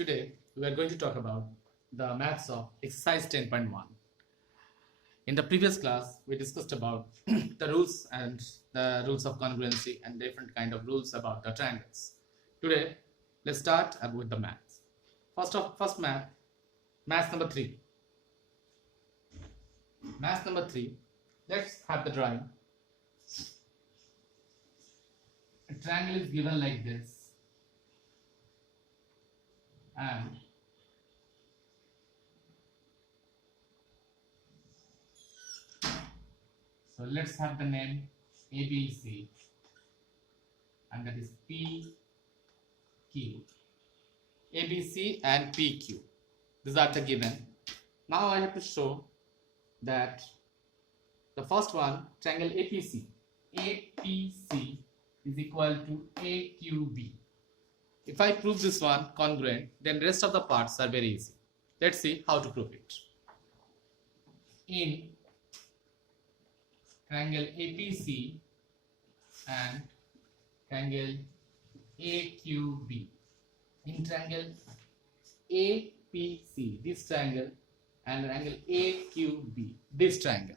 Today we are going to talk about the maths of exercise 10.1. In the previous class we discussed about the rules and the rules of congruency and different kind of rules about the triangles. Today let's start with the maths. First math number 3. Math number 3. Let's have the drawing. A triangle is given like this. And so let's have the name ABC, and that is PQ. ABC and PQ. These are the given. Now I have to show that the first one, triangle APC. APC is equal to AQB. If I prove this one congruent, then rest of the parts are very easy. Let's see how to prove it. In triangle APC and triangle AQB, in triangle APC, this triangle, and triangle AQB, this triangle.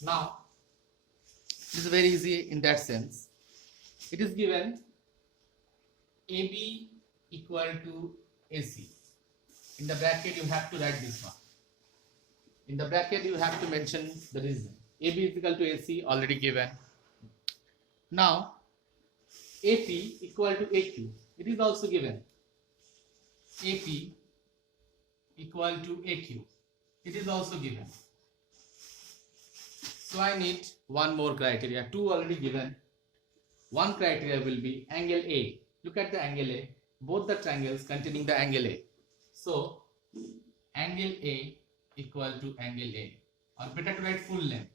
Now, this is very easy in that sense. It is given AB equal to AC. In the bracket you have to write this one. In the bracket you have to mention the reason. AB is equal to AC, already given. Now AP equal to AQ. It is also given. AP equal to AQ. It is also given. So I need one more criteria. Two already given. One criteria will be angle A. Look at the angle A. Both the triangles containing the angle A. So angle A equal to angle A, or better to write full name.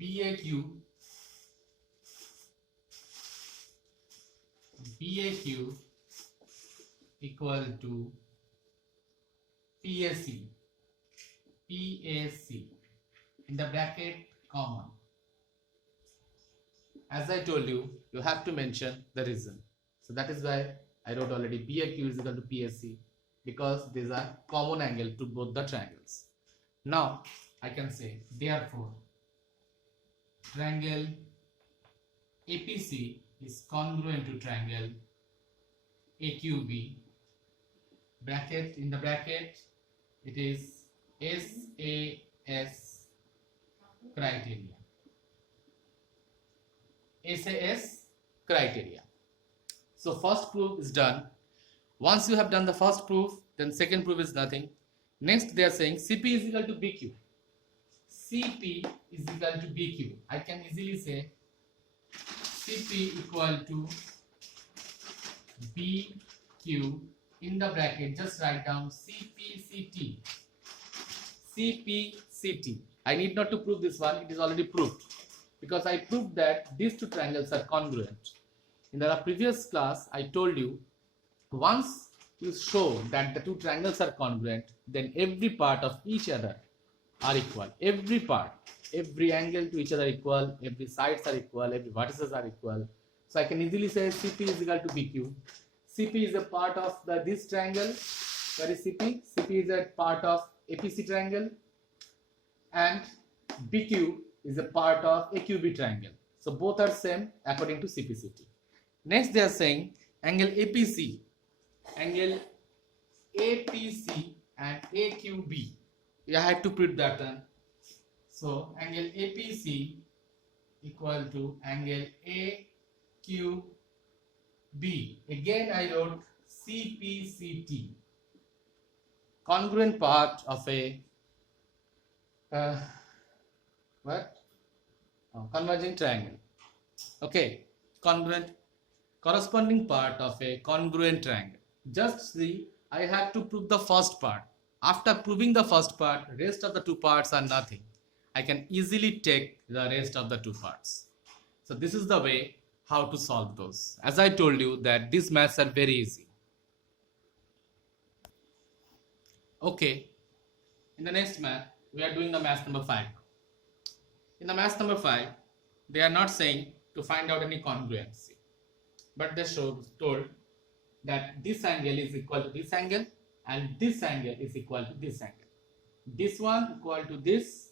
BAQ equal to PAC. In the bracket common. As I told you, you have to mention the reason. So that is why I wrote already BAQ is equal to PAC, because these are common angle to both the triangles. Now I can say therefore triangle APC is congruent to triangle AQB. Bracket, in the bracket it is SAS criteria. SAS criteria. So first proof is done. Once you have done the first proof, then second proof is nothing. Next they are saying CP is equal to BQ. CP is equal to BQ. I can easily say CP equal to BQ. In the bracket just write down CPCT. CPCT. I need not to prove this one, it is already proved, because I proved that these two triangles are congruent. In the previous class I told you, once you show that the two triangles are congruent, then every part of each other are equal. Every part, every angle to each other equal, every sides are equal, every vertices are equal. So I can easily say CP is equal to BQ. CP is a part of this triangle. Where is CP? CP is a part of APC triangle, and BQ is a part of AQB triangle. So both are same according to CPCT. Next they are saying angle APC and AQB. I had to prove that one. So angle APC equal to angle AQB. Again I wrote CPCT. Congruent part of a converging triangle. Okay, congruent, corresponding part of a congruent triangle. Just see, I had to prove the first part. After proving the first part, rest of the two parts are nothing. I can easily take the rest of the two parts. So this is the way how to solve those. As I told you that these maths are very easy. Okay, in the next math we are doing the math number 5. In the math number 5, they are not saying to find out any congruency, but they told that this angle is equal to this angle and this angle is equal to this angle. This one equal to this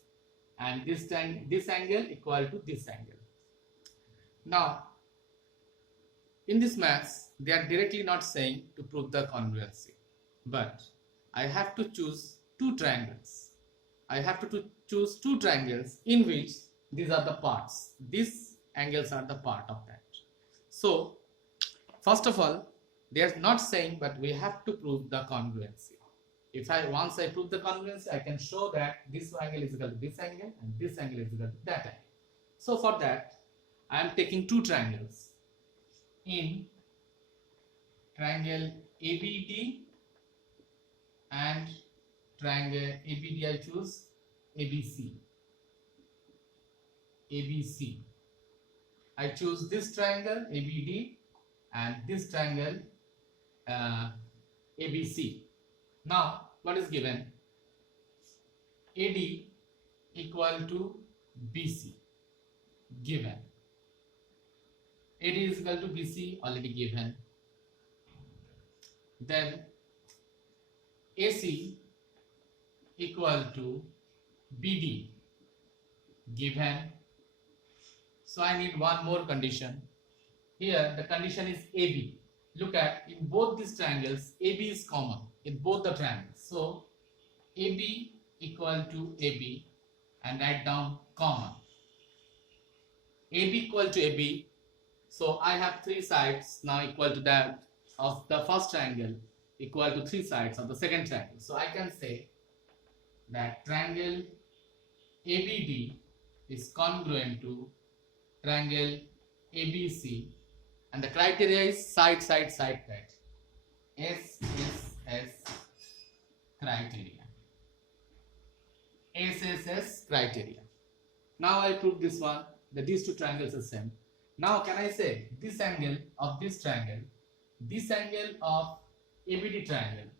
and this angle equal to this angle. Now, in this maths, they are directly not saying to prove the congruency, but I have to choose two triangles. I have to choose two triangles in which these are the parts. These angles are the part of that. So, first of all, they are not saying, but we have to prove the congruency. Once I prove the congruency, I can show that this angle is equal to this angle and this angle is equal to that angle. So for that, I am taking two triangles. In triangle ABD and triangle ABD, I choose ABC. ABC. I choose this triangle ABD and this triangle ABC. Now, what is given? AD equal to BC. Given. AD is equal to BC, already given. Then AC equal to BD, given. So I need one more condition. Here the condition is AB. Look at, in both these triangles, AB is common in both the triangles. So AB equal to AB and write down common. AB equal to AB. So I have three sides now equal to that of the first triangle equal to three sides of the second triangle. So I can say that triangle ABD is congruent to triangle ABC, and the criteria is side. SSS criteria. SSS criteria. Now I prove this one, that these two triangles are same. Now can I say this angle of this triangle, this angle of ABD triangle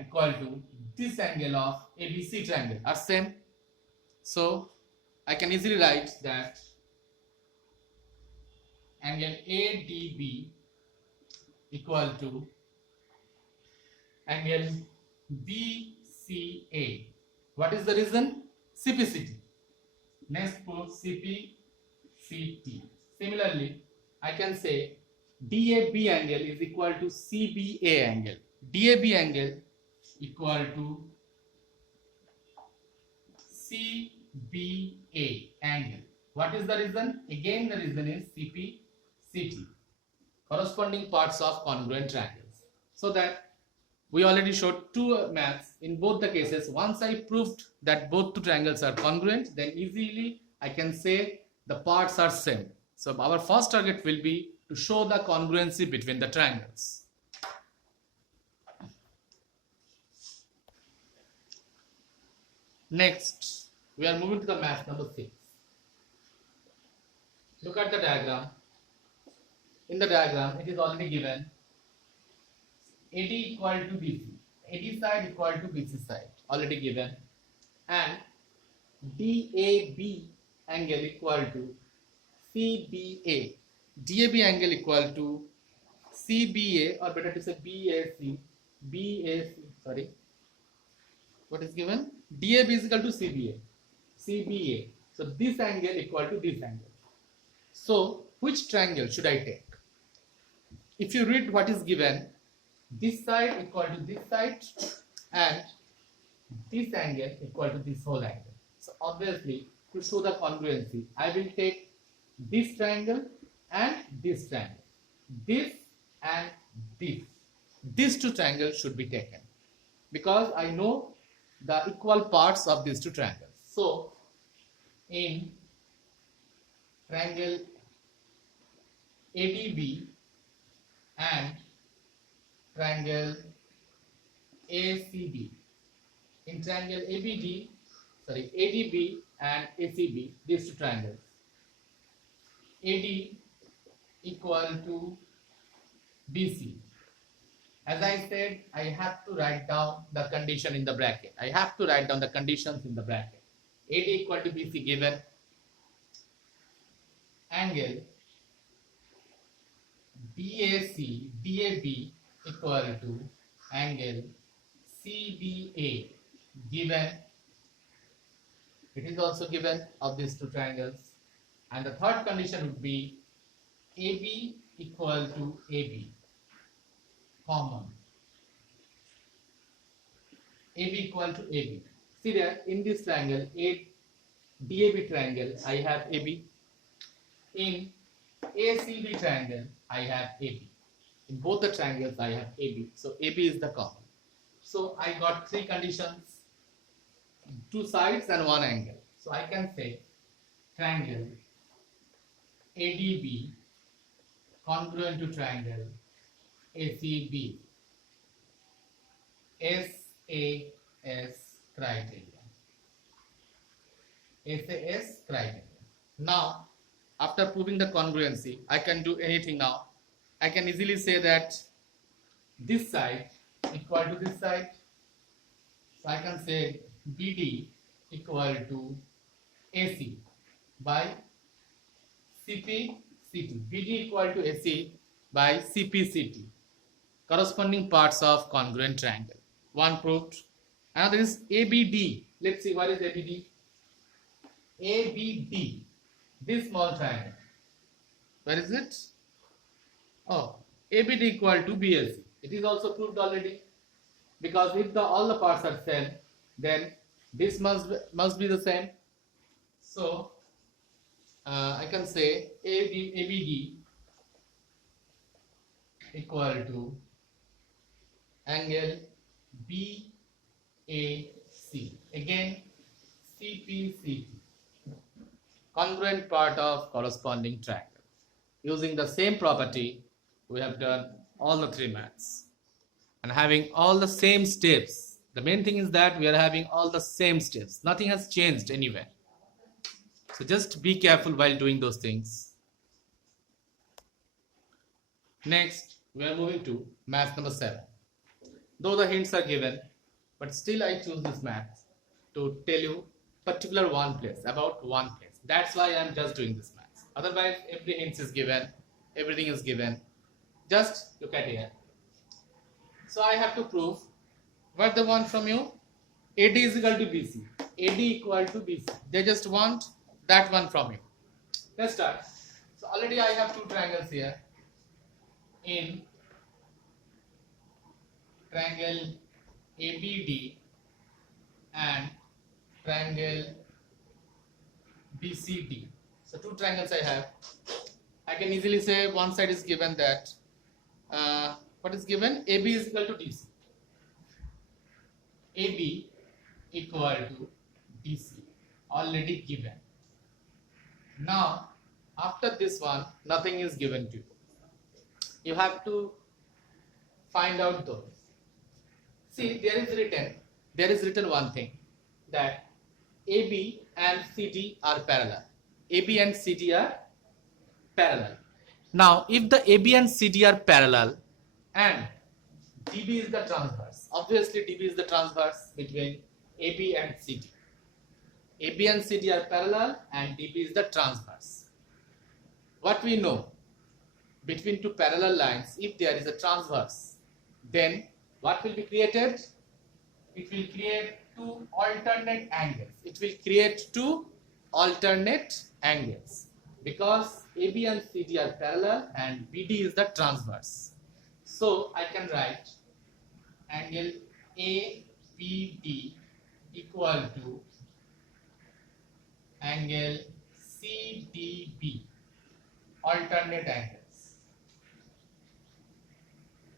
equal to this angle of ABC triangle are same? So I can easily write that angle ADB equal to angle BCA. What is the reason? CPCT. Next proof CPCT. Similarly, I can say DAB angle is equal to CBA angle. DAB angle equal to CBA angle. What is the reason? Again, the reason is CPCT. Corresponding parts of congruent triangles. So that we already showed two maths in both the cases. Once I proved that both two triangles are congruent, then easily I can say the parts are same. So our first target will be to show the congruency between the triangles. Next, we are moving to the math number 6. Look at the diagram. In the diagram, it is already given AD equal to BC, AD side equal to BC side, already given, and DAB angle equal to CBA, DAB angle equal to CBA, or better to say BAC, sorry, what is given? DAB is equal to CBA. So this angle equal to this angle. So which triangle should I take? If you read what is given, this side equal to this side and this angle equal to this whole angle. So obviously, to show the congruency, I will take this triangle and this triangle. This and this. These two triangles should be taken because I know the equal parts of these two triangles. So in triangle ADB and triangle ACB, in triangle ADB and ACB, these two triangles, AD equal to BC. As I said, I have to write down the condition in the bracket. I have to write down the conditions in the bracket. AD equal to BC given, angle DAB equal to angle CBA given, it is also given of these two triangles, and the third condition would be AB equal to AB common, AB equal to AB. See that in this triangle, DAB triangle, I have AB. In ACB triangle, I have AB. In both the triangles, I have AB. So AB is the common. So I got three conditions, two sides and one angle. So I can say triangle ADB congruent to triangle ACB, SAS criteria. SAS criteria. Now, after proving the congruency, I can do anything now. I can easily say that this side equal to this side. So I can say BD equal to AC by CP CT. BD equal to AC by CP CT. Corresponding parts of congruent triangle. One proved. Another is ABD. Let's see what is ABD. ABD. This small triangle. Where is it? Oh, ABD equal to BAC. It is also proved already. Because if all the parts are same, then this must be the same. So I can say ABD equal to angle BAC. Again, CPCT. Congruent part of corresponding triangle. Using the same property, we have done all the three maths. And having all the same steps. The main thing is that we are having all the same steps. Nothing has changed anywhere. So just be careful while doing those things. Next, we are moving to math number 7. Though the hints are given, but still I choose this math to tell you particular one place, about one place. That's why I am just doing this math. Otherwise, every hint is given, everything is given. Just look at here. So I have to prove what they want from you. AD is equal to BC. AD equal to BC. They just want that one from you. Let's start. So already I have two triangles here. In triangle ABD and triangle BCD. So two triangles I have. I can easily say one side is given that what is given? AB is equal to DC. AB equal to DC already given. Now after this one, nothing is given to you. You have to find out those. See, there is written one thing, that AB and CD are parallel. AB and CD are parallel. Now, if the AB and CD are parallel and DB is the transverse, obviously DB is the transverse between AB and CD. AB and CD are parallel and DB is the transverse. What we know, between two parallel lines, if there is a transverse, then what will be created? It will create two alternate angles. It will create two alternate angles because AB and CD are parallel and BD is the transverse. So I can write angle ABD equal to angle CDB, alternate angles.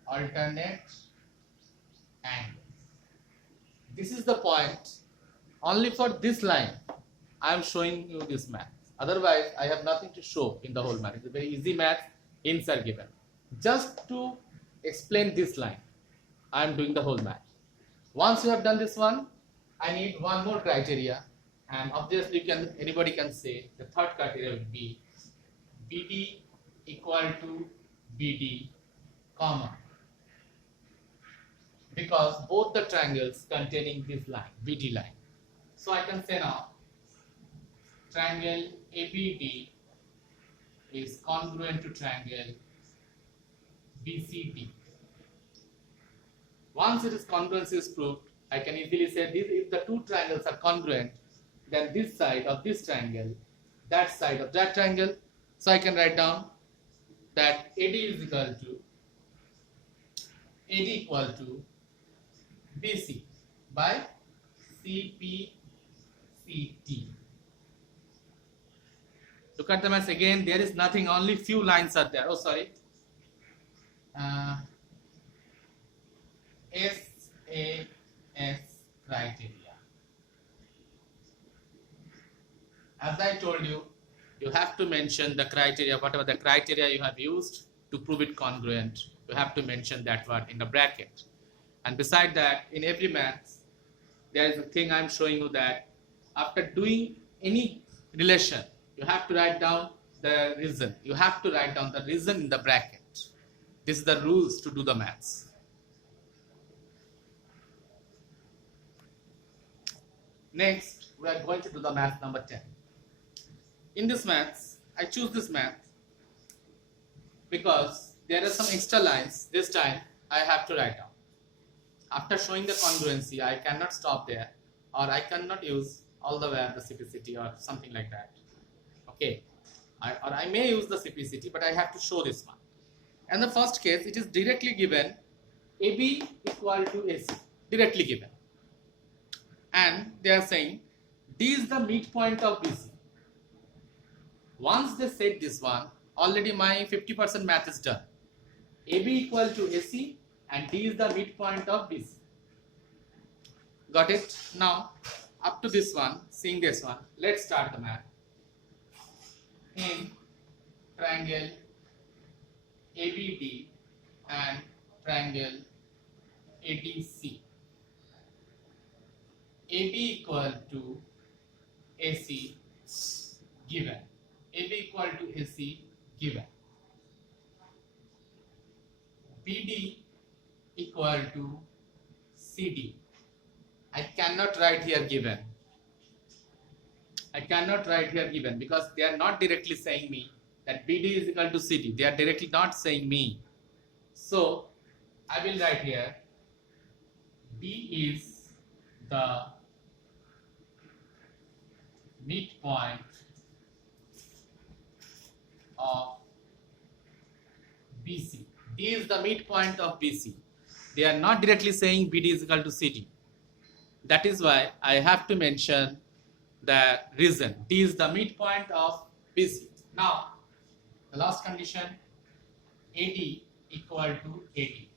Alternate angles. This is the point. Only for this line I am showing you this math. Otherwise I have nothing to show in the whole math. It's a very easy math. Hints are given. Just to explain this line, I am doing the whole math. Once you have done this one, I need one more criteria, and obviously anybody can say the third criteria would be BD equal to BD comma, because both the triangles containing this line, BD line. So I can say now triangle ABD is congruent to triangle BCD. Once it is congruency is proved, I can easily say this: if the two triangles are congruent, then this side of this triangle, that side of that triangle. So I can write down that AD is equal to BC by CPCT. Look at the maths again. There is nothing, only few lines are there. Oh, sorry. SAS criteria. As I told you, you have to mention the criteria, whatever the criteria you have used to prove it congruent. You have to mention that word in the bracket. And beside that, in every maths, there is a thing I am showing you that after doing any relation, you have to write down the reason. You have to write down the reason in the bracket. This is the rules to do the maths. Next, we are going to do the math number 10. In this maths, I choose this math because there are some extra lines. This time, I have to write down. After showing the congruency, I cannot stop there, or I cannot use all the way at the CPCT or something like that. Okay, or I may use the CPCT, but I have to show this one. In the first case, it is directly given AB equal to AC, directly given. And they are saying D is the midpoint of BC. Once they said this one, already my 50% math is done. AB equal to AC and D is the midpoint of BC. Got it? Now, up to this one, seeing this one, let's start the math. In triangle ABD and triangle ADC, AB equal to AC given. AB equal to AC given. BD equal to CD. I cannot write here given. I cannot write here given because they are not directly saying me that BD is equal to CD. They are directly not saying me. So I will write here D is the midpoint of BC. D is the midpoint of BC. They are not directly saying BD is equal to CD. That is why I have to mention the reason. D is the midpoint of BC. Now, the last condition, AD equal to AD,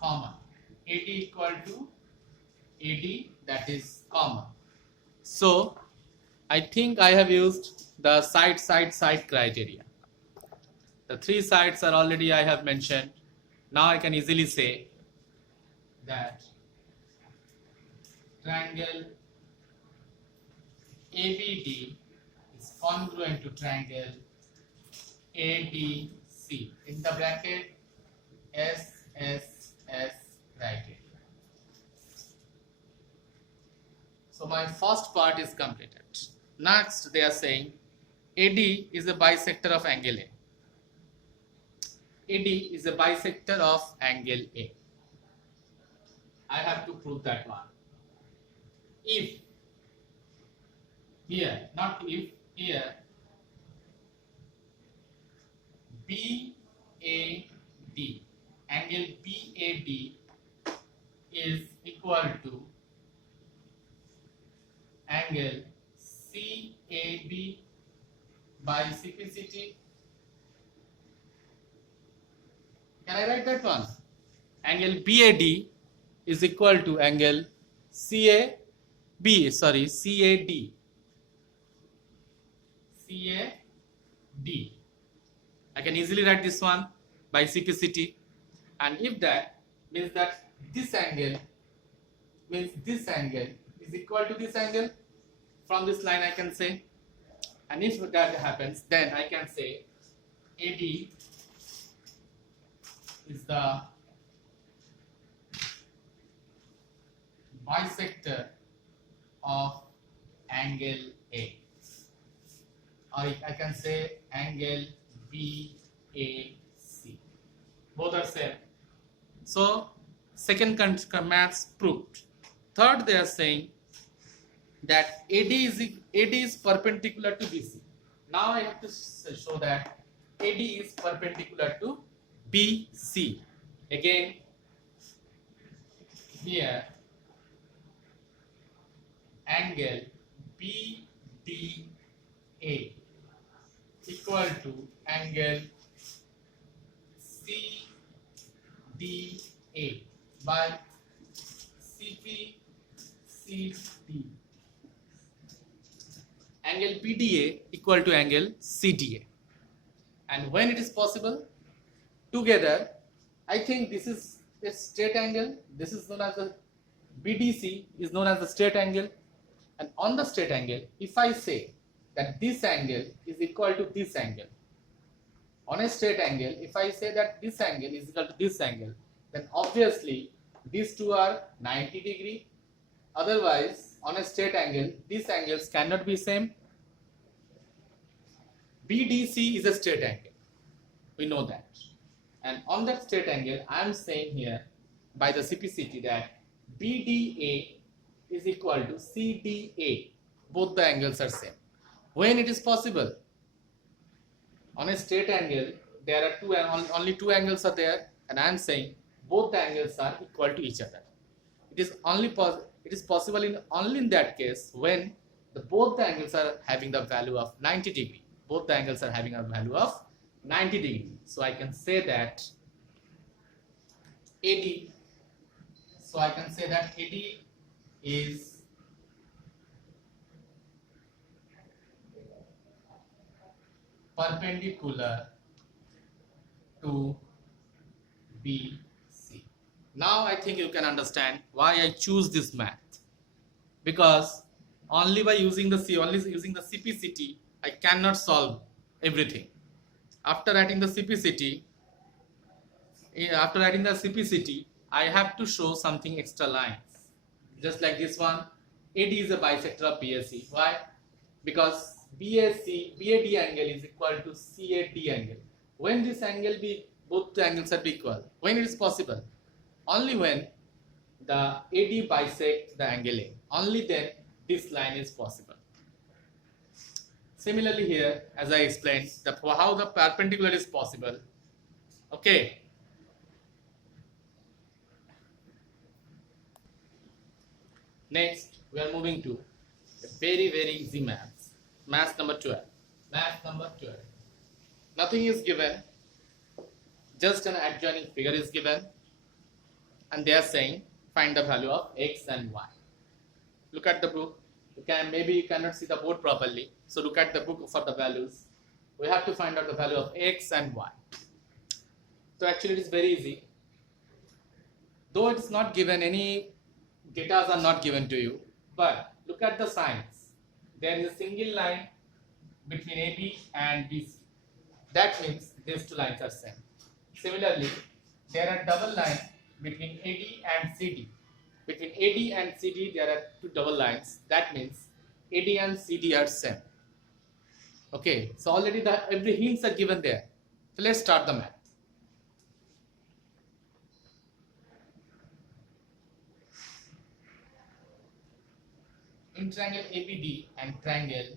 common. AD equal to AD, that is common. So, I think I have used the side criteria. The three sides are already I have mentioned. Now I can easily say that triangle ABD is congruent to triangle ADC. In the bracket, SSS criteria. So my first part is completed. Next, they are saying AD is a bisector of angle A. AD is a bisector of angle A. I have to prove that one. If here, not if, here, BAD, angle BAD is equal to angle CAB by CPCT. Can I write that one? Angle BAD is equal to angle CAD. I can easily write this one by CPCT. And if that means that this angle means this angle is equal to this angle, from this line I can say. And if that happens, then I can say AD is the bisector of angle A, or I can say angle BAC. Both are same. So Second maths proved. Third, they are saying that AD is perpendicular to BC. Now I have to show that AD is perpendicular to BC. Again, here angle BDA equal to angle CDA by CPCD. Angle BDA equal to angle CDA. And when it is possible, together, I think this is a straight angle. This is known as the BDC is known as the straight angle. And on the straight angle, if I say that this angle is equal to this angle, on a straight angle, if I say that this angle is equal to this angle, then obviously these two are 90 degree. Otherwise, on a straight angle, these angles cannot be same. BDC is a straight angle. We know that. And on that straight angle, I am saying here by the CPCT that BDA is equal to CDA. Both the angles are same. When it is possible? On a straight angle, there are only two angles are there, and I am saying both the angles are equal to each other. It is possible only in that case when both the angles are having the value of 90 degree. Both the angles are having a value of 90 degree. So I can say that AD. So I can say that AD is perpendicular to BC. Now I think you can understand why I choose this math, because only by using the CPCT I cannot solve everything. After adding the CPCT, I have to show something extra lines. Just like this one, AD is a bisector of BAC. Why? Because BAD angle is equal to CAD angle. When this angle both the angles are equal. When it is possible? Only when the AD bisect the angle A. Only then this line is possible. Similarly here, as I explained, how the perpendicular is possible. Okay. Next, we are moving to a very easy math. Math number 12. Math number 12. Nothing is given. Just an adjoining figure is given. And they are saying, find the value of X and Y. Look at the book. Maybe you cannot see the board properly. So look at the book for the values. We have to find out the value of X and Y. So actually it is very easy. Though it is not given, any data are not given to you. But look at the signs. There is a single line between AB and BC. That means these two lines are same. Similarly, there are double lines between AD and CD. Between AD and CD, there are two double lines. That means AD and CD are same. Okay, so already every hints are given there. So let's start the math. In triangle ABD and triangle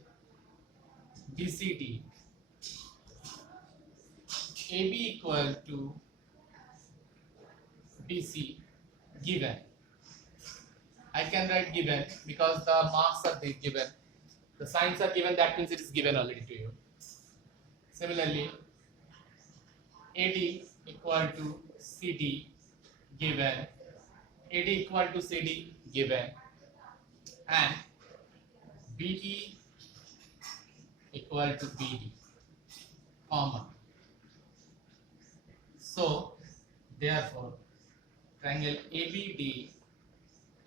BCD, AB equal to BC given. I can write given because the marks are given. The signs are given, that means it is given already to you. Similarly, AD equal to CD given. AD equal to CD given. And BE equal to BD common. So therefore triangle ABD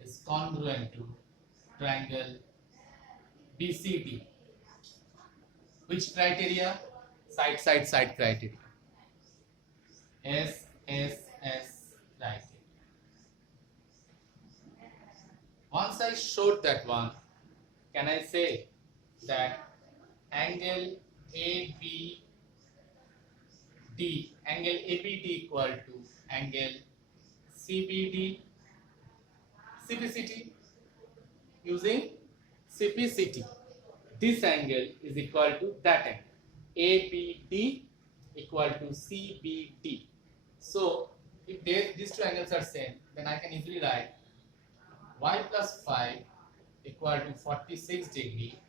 is congruent to triangle BCD. Which criteria? Side criteria. SSS criteria. Once I showed that one, can I say that angle ABD equal to angle CBD, CPCT, using CPCT. This angle is equal to that angle. ABD equal to CBD. So, if these two angles are same, then I can easily write y plus 5 equal to 46 degree,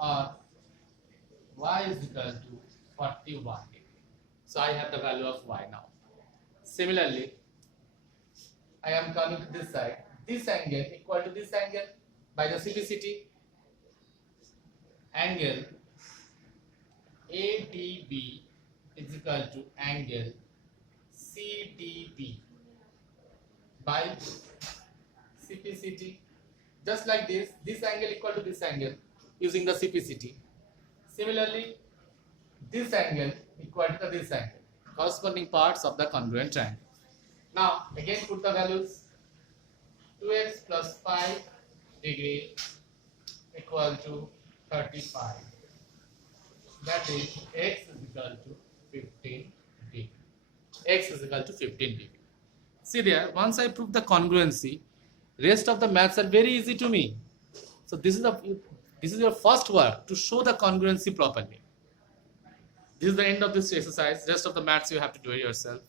or y is equal to 41 degree. So I have the value of y now. Similarly, I am coming to this side. This angle equal to this angle by the CPCT. Angle ADB is equal to angle CDB by CPCT. Just like this angle equal to this angle using the CPCT. Similarly, this angle equal to this angle, corresponding parts of the congruent triangle. Now, again put the values. 2x plus 5 degree equal to 35. That is x is equal to 15 degree. X is equal to 15 degree. See there, once I prove the congruency, rest of the maths are very easy to me. So this is your first work to show the congruency properly. This is the end of this exercise. Rest of the maths you have to do it yourself.